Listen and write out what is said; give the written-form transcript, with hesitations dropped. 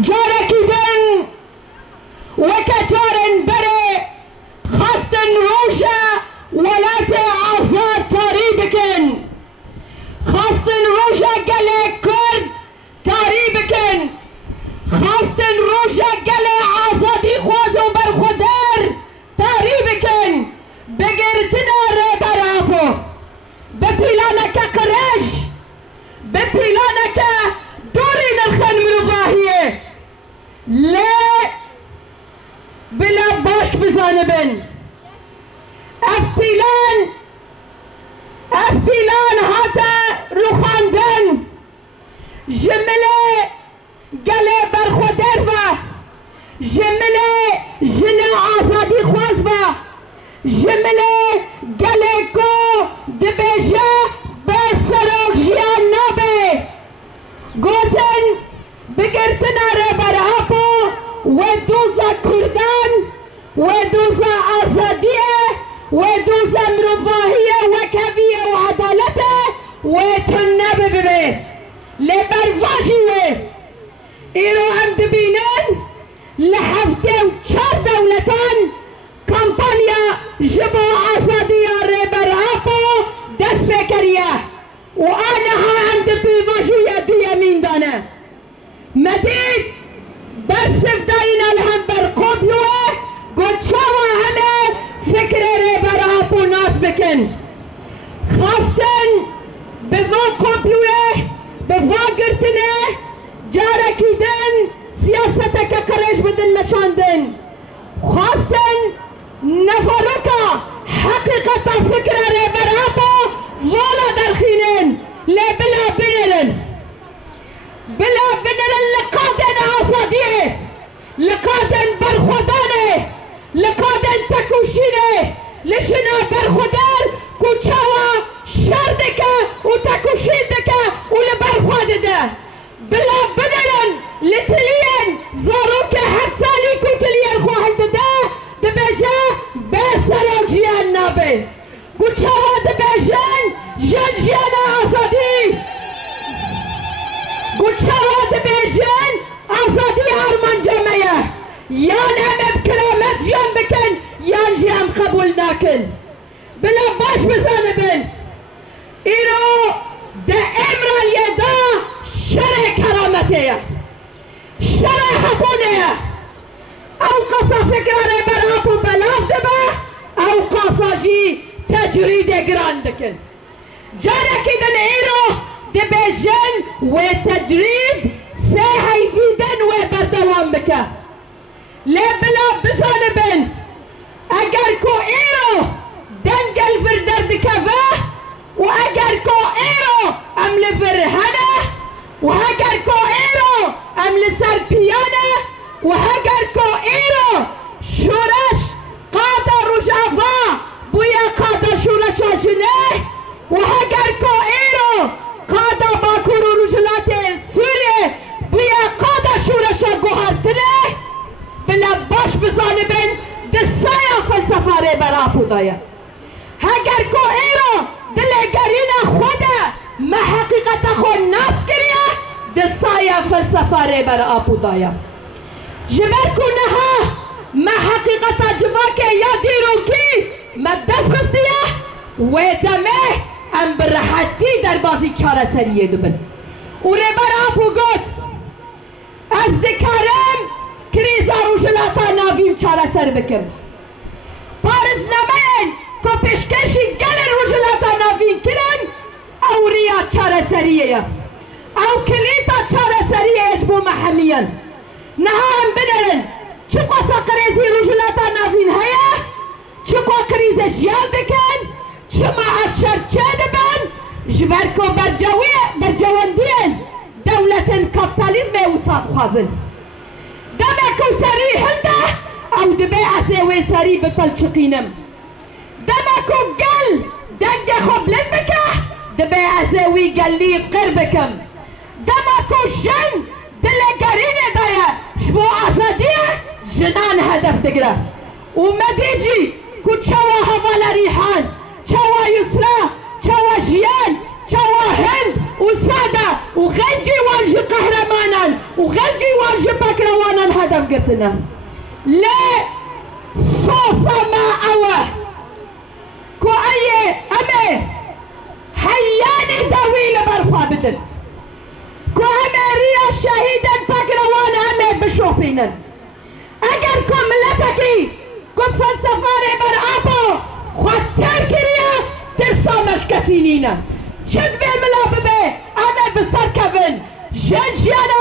جارکی دن وکتارن بره خواستن روشا ولات آزاد تاری بکن، خواستن روشا گله کرد تاری بکن، خواستن روشا گله آزادی خواز و برخودر تاری بکن. بگرتنا ره براپو بپیلانک قرش بپیلانک دوری نرخن مروفاهیه لی بلا باش بزانبن اف پیلان هاتا روخاندن جمله گله برخودر و جمله جن آزادی خواز و جمله گله کو دبیجه به سراغ جیان نابه گوتن بگرتنا ره براپو و دوزا کردان و دوزا آزادیه و دوزا مروفاهیه و کبیه و عدالته و تنبه ببه لبرواجیه ایرو هم دبینن لحفته و 4 دولتان کمپانیا جبو آزادی ره براپو دست بکریه و آنها هم دبیواجویه دو یمین دانه مدید برسف داینا لهم برقبلوه گوچاوا همه فکر ره براپو ناس بکن خواستن به وا قبلوه به وا گرتنه جارکی دن سیاسته که قرش بدن نشاندن خواستن نفروکا حقیقتا فکر ره براپو والا درخینن لبلا بنرن بلا بنرن لقادن آزادیه لقادن برخودانه لقادن تکوشینه لشنا برخودر کچاوا شردکه و تکوشیدکه و لبرخوادده بلا بنرن لتلین زاروک 7 سالی کتلین خواهل دده دبیجه به سراغ جیان نابه کچاوا دبیجن جن جیان آزادی گوچاوا دبیجن آزادی آرمان جمعه یان همه بکرامت جیان بکن یان جیان قبول نکن بلا باش بزانه بن ایرو ده امرالیه دا شرع کرامته شرع حقونه او قصا فکرانه براپو بلاف دبه او قصا جی تجرید گران دکن جارکی دن ایرو دبیجن و تجرید سه هیفیدن و بردوام بکه لبلا بزانه بن اگر کو ایرو دنگل فر درد کفه و اگر کو ایرو امل فرهنه و اگر کو ایرو امل سرپیانه و اگر کو ایرو شورش قادا رجافا بویا قادا شورش آجنه و اگر کو ایرو قادا باکور و رجلات سوریه بویا قادا شورش گوهرتنه بلا باش بزانه بین دستایا فلسفه ره براپو دایا اگر کو ایرو دلگرین خوده ما حقیقت خود نفس کریه دستایا فلسفه ره براپو دایا جبر کو نها ما حقیقت جوا که یا دیرو کی ما دست خستیه و دمه ام برحتی در بازی چاره سریه دبن و ره براپو گوت از دکارم کریزا روشلاتا ناویم چاره سر بکم پارز نمین که پیشکشی گل روشلاتا ناویم کرن او ریا چاره سریه او کلیتا چاره سریه اجبو محمیان نها هم بنرن چکو سقریزی روشلاتا ناوین هیا چکو کریز جیال بکن چما اشر چه دبن جبرکو برجواندین دولت کپیتالیزم او ساق خوازن دمکو سری هلده او دبی ازوی سری بتلچقینم دمکو گل دنگ خبلن بکه دبی ازوی گلی قر بکم دمکو جن دلگرین دایه شبو آزادیه جنان هدف دگره و مدیجی کو چوا حوالا ریحان چوا یسرا چوا جیان چوا هند و ساده و غنجی وانجی قهرمانان وغلجي واجبك روانا هدم قرتنا لا صوصة ما أوه كو أي أمي حياني طويلة برفا بدن كو أمي ريا شهيدا بقروانا أمي بشوفينا أجر كم ملتكي كم فلسفاري برعابو خواتر كريا ترسامش كسينينا شد بي ملاببه أمي بسر كبن جنجيانا